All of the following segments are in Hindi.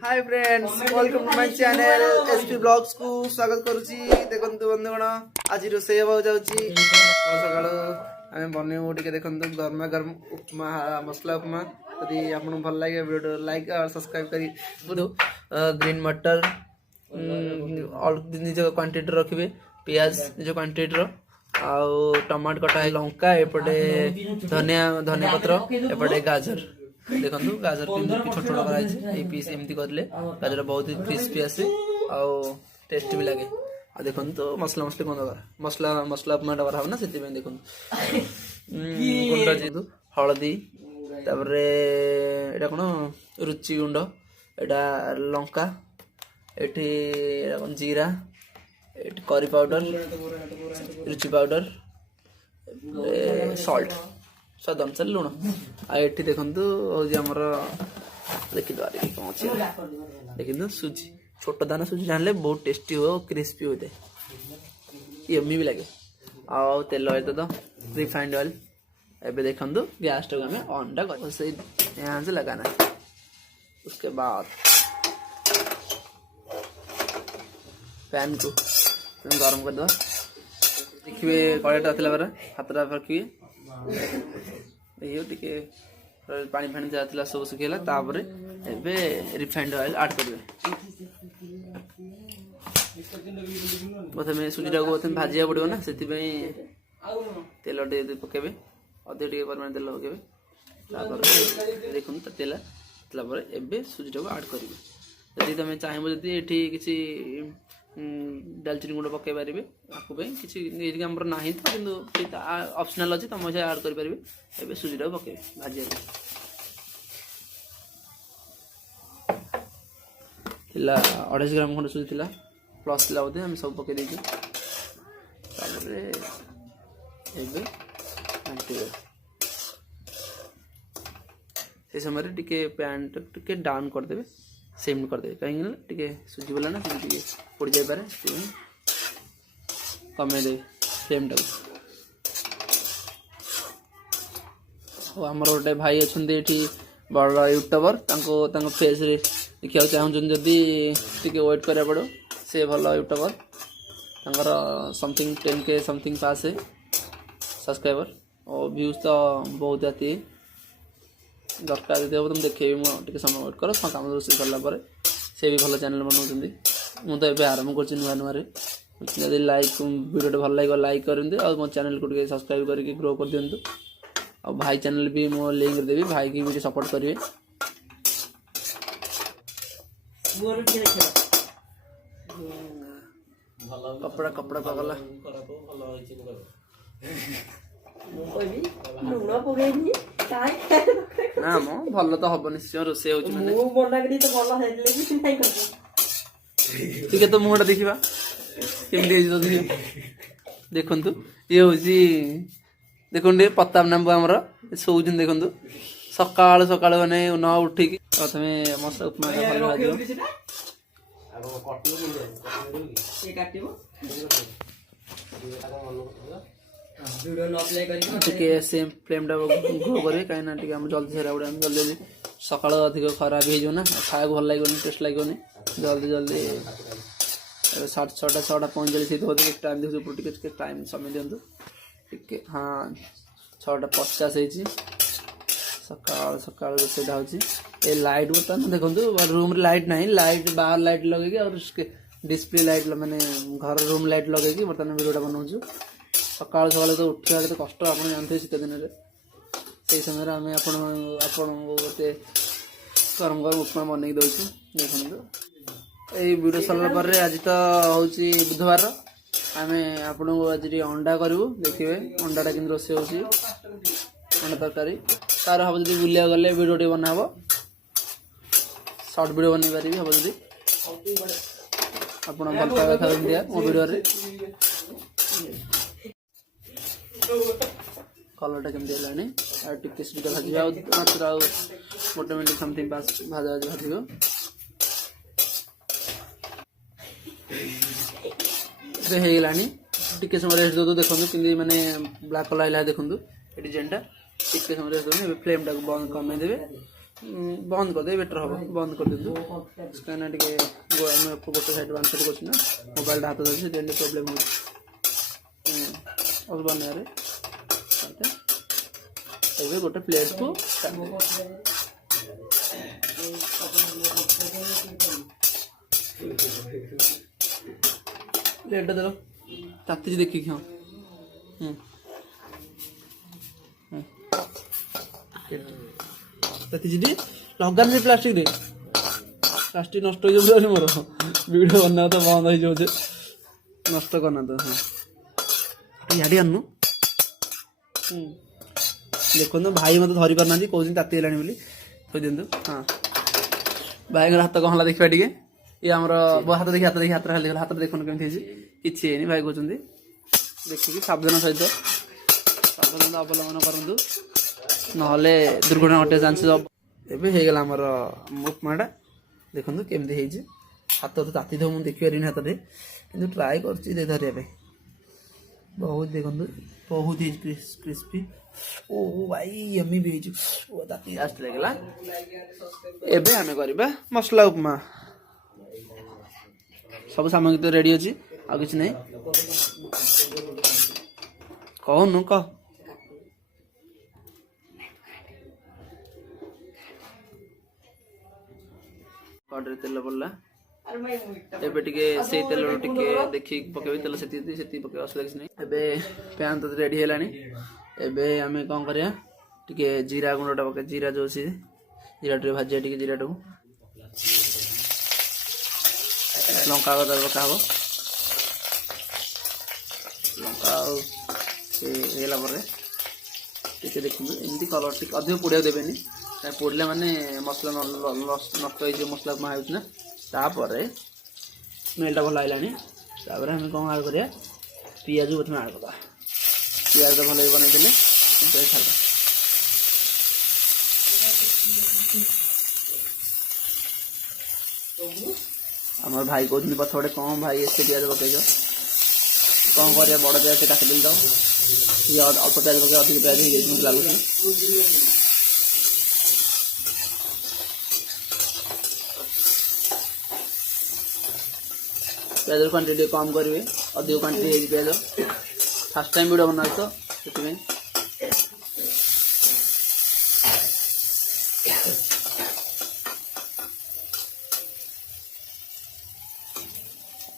Hi friends, welcome to my channel SP blogs को स्वागत करूची। देखंतु बंधुगण आज रोषेई हेबा जाउची। सकाळ आमे बनेबो टिके देखंतु गरमा गरम उपमा मसला उपमा। यदि आपन भल लागे वीडियो लाइक और सब्सक्राइब करी बुदो। ग्रीन मटर ऑल निज क्वांटिटी रखिबे, प्याज निज क्वांटिटी रो आउ टमाटर कटा लंका एपटे धनिया धनिया पत्र एपटे गाजर। देखो गाजर छोट छोट कराई पीस एमती करले गाजर बहुत ही क्रिस्पी आसे आउ टेस्ट भी लगे। आ देखो तो मसला मसली कौन दरकार मसला मसला उपमा करा हो ना से देखो गुंड जेतु हळदी तापरे एटा कोन रुचि गुंड एटा लंका एठी कोन जीरा एठी करी पाउडर रुचि पाउडर सॉल्ट स्वाद अनुसार लुण आ एठी देखंतु हमर देखि दवारी कौन अछि देखिन सुजी छोट दाना सुजी जानले बहुत टेस्टी हो क्रिस्पी होते यम्मी भी लगे। आ तेल है तो रिफाइंड ऑयल एबे देखंतु गैस तो हमें ऑन टा कर से यहां से लगाना है। उसके बाद पैन को गरम कर दो। देखिए कड़ाईटा थला पर हाथरा रखिए टिके पानी फाणी जाता सब सुखेला तापर एबे रिफाइंड ऑयल ऐड करेंगे। प्रथम सुजीटा को प्रथम भाजिया पड़ो ना से तेल पकेबे अधे टे परिमाण तेल पकेबे देखो तेल एबे सुजीटा को ऐड करेंगे। यदि तुम चाहब जदि एठी किसी दालचीनी गुंड पकई पारे आपको किसी आमर ना तो ऑप्शनल अच्छे तुम ऐड करेंगे। सुजीटा पकई भाजिया थिला 250 ग्राम खंड सुजी थिला प्लस थिला बोधे हम सब पकई देइछु। तापर एबे अंटे से समय टिके पैन टिके डाउन कर देबे सेम कर दे कहीं टिके सुजी बोला ना टिके पड़ जाई पारे कमे दे फ्लेम टा। और हमर गोटे भाई अछंदे एठी बड़ यूट्यूबर तांको फेस रे देखिया चाहून जदी टिके वेट करे पड़ो से भलो यूट्यूबर तांकर समथिंग 10K समथिंग पास है सब्सक्राइबर और व्यूज तो बहुत आती दरकार यदि तुम देखे मुझे समय वेट कर कम रोषे सरला से भी भल चैनल बनाऊँ मुझे तो आरंभ कर नुआ नुआ जब लाइक वीडियो भल लगे लाइक करते और मो चैनल को सब्सक्राइब करके ग्रो कर दिंतु। और भाई चैनल भी मो लिंक देवी भाई की भी सपोर्ट करेंगे। कपड़ा कपड़ा पगला ना मो भल तो हम निश्चय रोषे ठीक है। तो मुहटा देखा कमी देखु ये हूँ देखो प्रताप नाम आमर शोचन देखु सका सका मैंने न उठिकी प्रथम मसला उपमा से फ्लेम टा ग्रो करेंगे कहीं जल्दी सेरा गुड़ा जल्दी सका अधिक खराब हो खाया भल लगे टेस्ट लगे जल्दी जल्दी 6:45 टाइम देखिए टाइम समय दिंतु टिके हाँ 6:50 सका सका रोषेटा हो लाइट बर्तमान देखो रूम लाइट ना लाइट बाहर लाइट लगे और डिस्प्ले लाइट मैंने घर रूम लाइट लगे बर्तमान वीडियोटा बनाऊँ। सका सका तो उठा के कष्ट आप जानते शीत दिन से समय आम गोटे गरम गरम उपमा बनई दूसु देखो। ये वीडियो सरला पर आज तो हूँ बुधवार आम आपण आज अंडा करूँ देखिए अंडाटा कि रोषे हो अंडा तरकारी तार हम जब बुलिया गले वीडियो बना सर्ट वीडियो बन पारि हम जब आप भल पाइबा दिया मो वीडियो कलरटा केमती है टिके सुधा भाजा मात्र गोटे मिनट समथिंग भाजा भाज होगलानी टिके समय रेस्ट दो देखो कि मैंने ब्लैक कलर है देखो ये डिजाइन टा टिके समय रेस्ट दो फ्लेम टाक बंद कमे देवे बंद करदे बेटर हम बंद कर दिंतु स्कैनर टे गोटे साइड वन साइड कर मोबाइल हाथ दे प्रोब्लेम हो बनवे गोटे प्लेट को प्लेट देव ताती देखिए हाँ लगा प्लास्टिक रे प्लास्टिक नष्ट हो जाए मोर वीडियो बना तो बंद हो जाए नष्ट करना तो हाँ इे आनु देखो भाई मत धरी पार ना कौन ताती गलानी बोली थोई दिंतु हाँ भाई हाथ कौन है देखा टे ये आम हाथ देखिए हाथ देखिए हाथ खाली हाथ देखो केमी किसी है भाई कहते देखिए सावधान सहित सावधान अवलम्बन करूँ ना दुर्घटना घटे चांसेस एवं आमर उपमाटा देखो केमती हाथ तो ताती थो मुझे देखिपारे हाथ में कि ट्राए कर धरिया बहुत देखो बहुत क्रिस्पी ओ भाई यमी भी ताती लास्ट लगला एबे आमे करबा मसला उपमा सब सामग्री तो रेडी अच्छी आ कि नहीं कहनु कह कड़े तेल पड़ला एबे टिके से तेल टिके देखि पकेबे तेल से पके असुविधा किसी नहीं एबे पैन तो रेडी हेलानी एबे आमे कौन करिया टिके जीरा गुंडटा पके जीरा जो सी जीरा टे भाजिया टिके जीरा टू लंका पका हम लंका हेला टे देखो एमती कलर टे अधिक पोड़िया देवेनि पोड़े माने मसला नष्ट हो मसला उपमा हो तापर स्मेलटा भल आइलानी तापर आम कौन आड करिया पियाज प्रथम आड करवा पियाज तो भल बनई छाड़ आमर भाई कहते पछपटे कौन भाई एत पियाज पकईज कौन कर बड़ पियाज काटिदेल तो ये अल्प प्याज पकड़ अधिक प्याज हो लगुच प्याज क्वांटिटी कम करेंगे अधिक क्वांटिटी प्याज फास्ट टाइम वीडियो बना तो से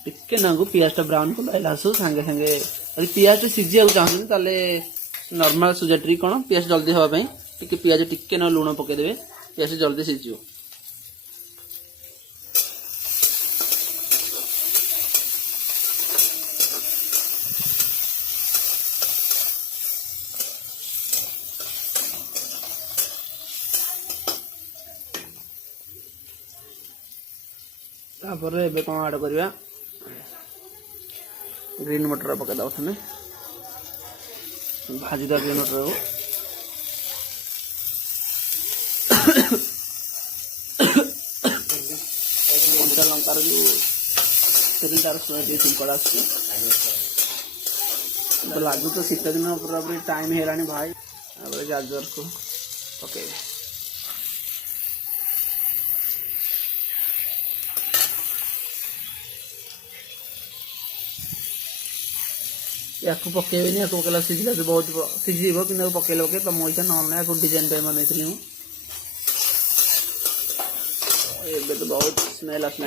टिके नागु पियाज ब्राउन कलर आसू सांगे सांगे अरे पियाज सीझा चाहते नॉर्मल सुजा ट्रिक कौन पियाज जल्दी हाँपाई टिके पियाज टिके ना लुण पकईदे पियाज जल्दी सीझ तापर एबे कौन आड करवा ग्रीन मटर पकईद प्रथम भाजीदा ग्रीन मटर को कंचा लंकार जो तार चिंकड़ा लगू तो शीत दिन पूरा पूरी टाइम है भाई गाजर को पकईबे या पकईबे या पकड़ा सीझला बहुत सीझ कि पकईले पकई तुम इच्छा ना डिजाइन पे मन एबे तो बहुत स्मेल आसला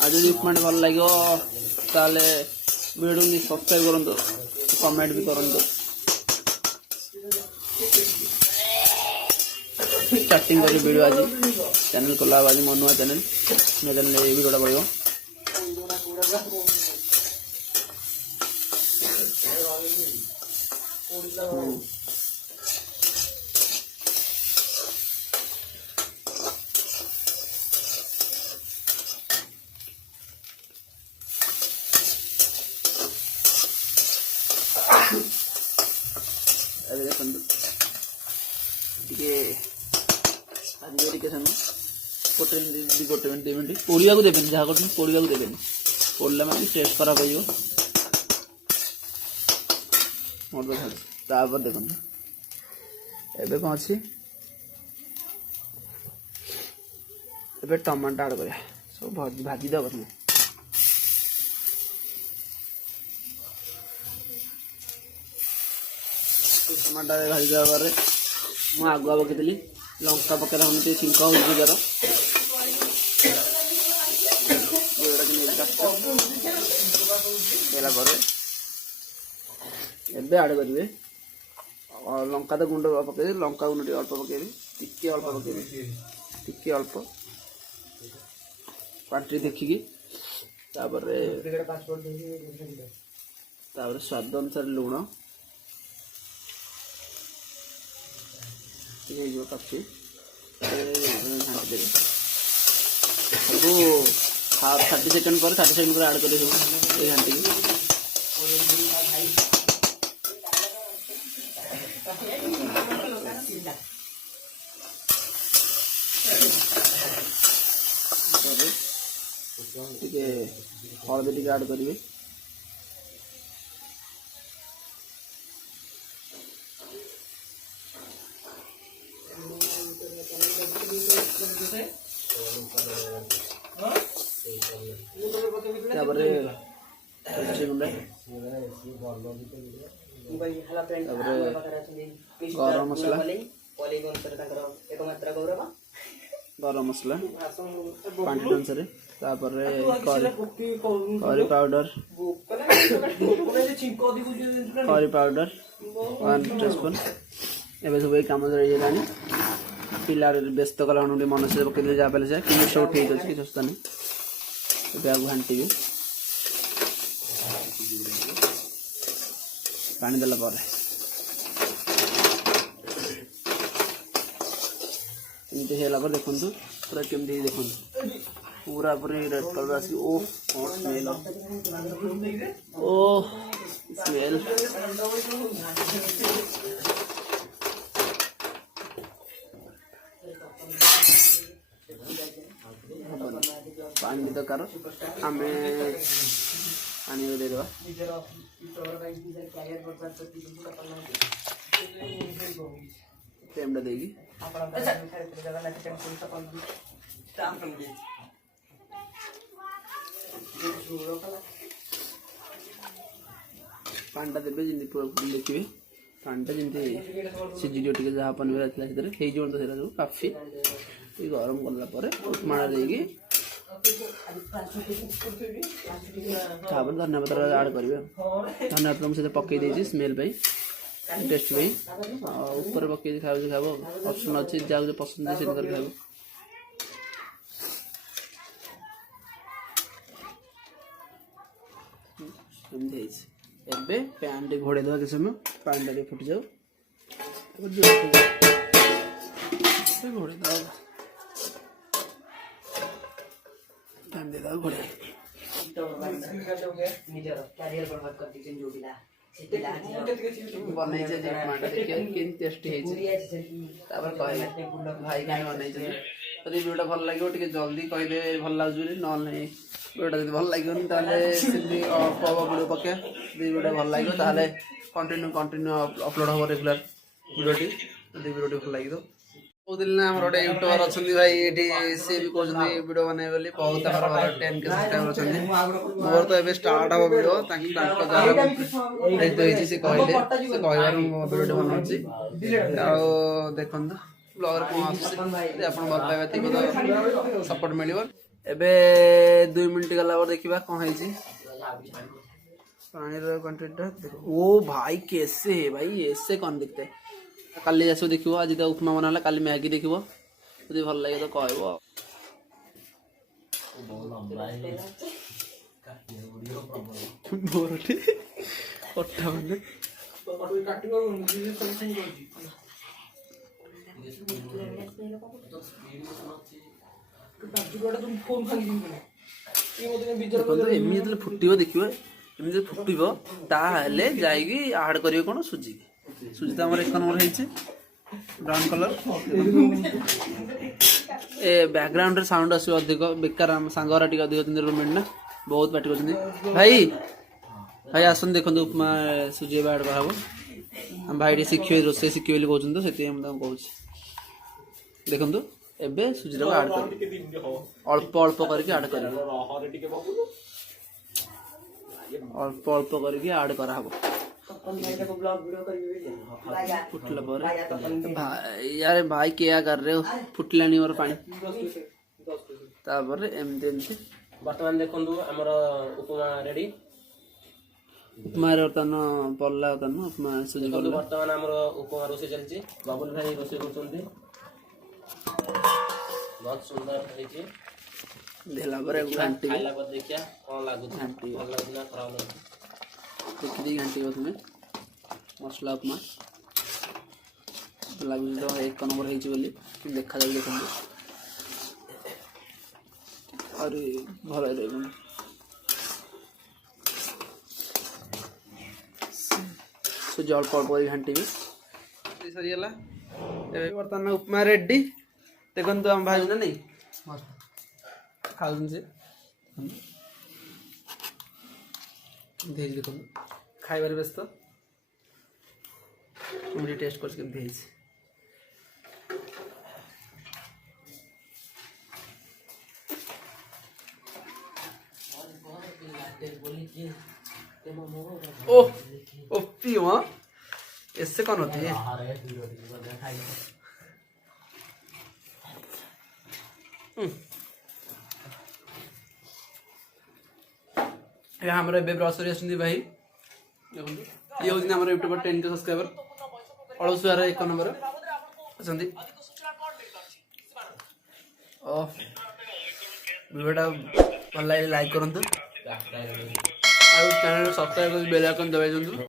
आज उपमा भल लगे ताले वीडियो को सब्सक्राइब करूँ कमेंट भी करूँ स्टार्टिंग करी वीडियो आज चैनल खोला आज मो नुआ चैनल वीडियोटा पड़ो देखो गोटे मिनट 2 मिनट पोड़ा को देवेनि जहाँ कर पोड़ा को देवेनि पोड़ला मैं टेस्ट खराब हो तापर देखो एबे कौन अच्छी एबे टमाटो आड़ कर सब भाजी दब तुम टमाटो भाजी देवार मुझे आगुआ पकईली लंका पकड़ा हम छिंक होजार एबे आड़ करेंगे लंका तो गुंड पकईबी लंका गुंड टे अल्प पकईबी टिके अल्प पकईबी टिके अल्प क्वांटिटी देखिकी स्वाद अनुसार लुण काफी सब 30 सेकंड पर 30 सेकंड पर ऐड कर घाटी हलदी टी ऐड करेंगे गरम मसला गरम मसला क्वांटिटी अनुसार करी पाउडर 1 टीस्पून एवं सब कम रही पिला व्यस्त कला मन से पकड़ जहाँ पहले कि सब ठीक अच्छे कि सुस्ता नहीं घाटी पानी देला देखु पूरा केमती देखु पूरा पूरी रेड कलर आस स्मेल स्मेल पानी दरकार आम पानी देदेवा फ्लेम देगी पानी देवे जमी देखिए पानी जमी सीझी टे जहाँ पनीर था सब काफी गरम कलापर उपमा देगी धनिया पत्र ऐड करेंगे धनिया पत्र मुझे पकई देती स्मेल टेस्ट ऊपर पकई खाओ खाव ऑप्शन अच्छे जहाँ जो पसंद है खाव एबे पैन टे घोड़े देवा किसी समय पानी टा फुटी जाऊ घोड़े दे टाइम दे दो घोड़े बनई टेस्ट भाई कहीं बनई वीडियो भल लगे जल्दी कहले भल लगे ना वीडियो जो भल लगे अल्प वीडियो पके वीडियो भल लगे कंटिन्यू अपलोड हम रेगुलर वीडियोटी वीडियो भल लगे कहते आम गोटे यूट्यूबर अच्छा भाई ये सी भी कहते वीडियो बने बहुत 10K सब्सक्राइबर अच्छा मोर तो ये स्टार्ट हम वीडियो से कहले कहबार वीडियो बनाऊँ देखो ब्लॉगर कौन आप भल पाइबा थी तो सपोर्ट मिल एबे 2 मिनट गला देखा कौन है पानी क्वांटिटी ओ भाई कैसे है भाई ऐसे कौन दिखते काली आस देखो आज तो उपमा बना काली मैगी देखो जो भल लगे तो कह एमती फुटो देखिए एमती फुटो ताले जाइए आड करेंगे कौन सुजी सुजी तो आम 1 नंबर है ब्राउन कलर ए बैकग्राउंड रे साउंड आसो अधिक बेकार हम सांगरा टिक अधिक होती रूममेट ना बहुत पार्टी करछन भाई भाई आसन देखंतु उपमा सुजी बाड कराबो हम भाई टी शिखियो रोसे शिखियो ବୋଲି कहउछन तो सेति हम कहउछ देखंतु एबे सुजी रो ऐड कर अल्प अल्प करके ऐड कर अल्प अल्प करके ऐड करा हबो फुटला पर यार भाई क्या कर रहे हो फुटलानी और पानी तापर एमते एमते वर्तमान देखंतु हमर उपमा रेडी उपमा रे तन पल्ला तन उपमा सुजी कर वर्तमान हमर उपमा रोसे चलची बाबुल भाई रोसे करछन्ती बहुत सुंदर होईची देला पर घंटी खाइला पर देखिया कोन लागु घंटी भल लागुना खराब लागु कितनी घंटी हो तुम्हें मसला उपमा लागु तो एक नंबर होईची बोली देखा जाय देखंतु अरे भल रे सुजी अल्प अल्प घंटी भी सरी गला बर्तमान उपमा रेडी देखो तो हम भाई ना नहीं खाऊन से भेज देखो खाइबार व्यस्त मुझे टेस्ट करके भेज ओ ओ पियो इससे कौन होती है हमारे एबे ब्रसरी आछन भाई देखो ये होजन हमर यूट्यूबर 10 के सब्सक्राइबर अळसुआर एक नंबर आछन ओ वीडियोटा भल लाइक करंतु आ चैनल सब्सक्राइब कर बेल आइकन दबाइ दंतु।